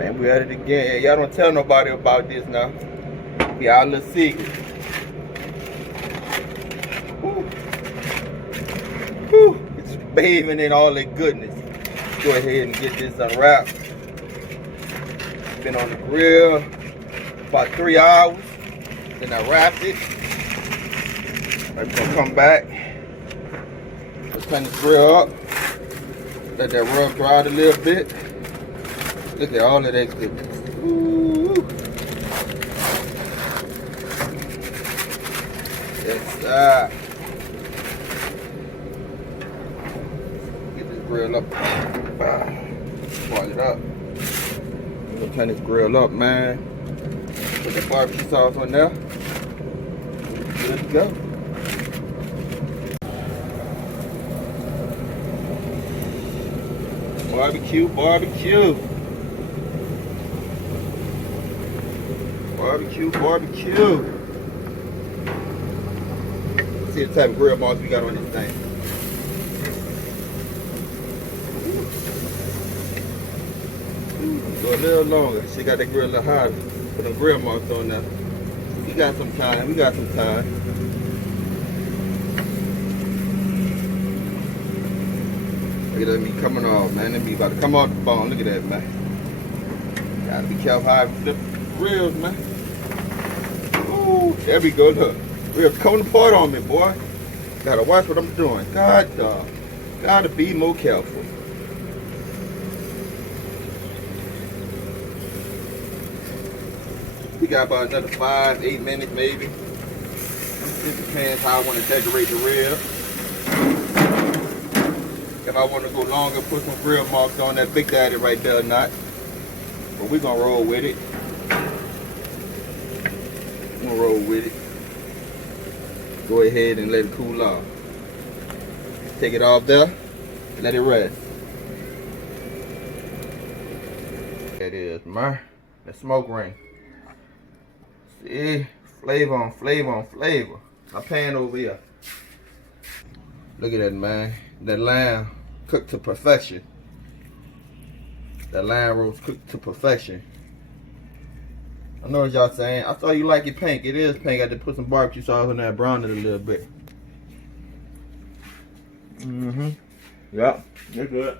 Man, we at it again. Y'all don't tell nobody about this now. Be our little secret. Woo. Woo. It's bathing in all that goodness. Let's go ahead and get this unwrapped. Been on the grill about 3 hours. Then I wrapped it. I'm gonna come back. Let's turn the grill up. Let that rub dry out a little bit. Look at all of that goodness. Ooh. Yes, get this grill up. Swallow it up. I'm gonna turn this grill up, man. Put the barbecue sauce on there. Good to go. Barbecue, barbecue. Barbecue, barbecue. Let's see the type of grill moss we got on this thing. Go a little longer. She got that grill a little higher. Put them grill marks on there. We got some time. We got some time. Look at that meat coming off, man. That meat about to come off the bone. Look at that, man. Gotta be careful how I flip the grills, man. Ooh, there we go. Look, real coming apart on me, boy. Gotta watch what I'm doing. God, dog. Gotta be more careful. We got about another 5-8 minutes, maybe. It depends how I want to decorate the rib. If I want to go longer, put some grill marks on that Big Daddy right there or not. But we're going to roll with it. I'm going to roll with it. Go ahead and let it cool off. Take it off there. Let it rest. That is my smoke ring. See? Flavor on flavor on flavor. My pan over here. Look at that, man. That lamb cooked to perfection. That lamb roast cooked to perfection. I know what y'all saying. I saw you like it pink. It is pink. I had to put some barbecue sauce on there, brown it a little bit. Yep, they're good.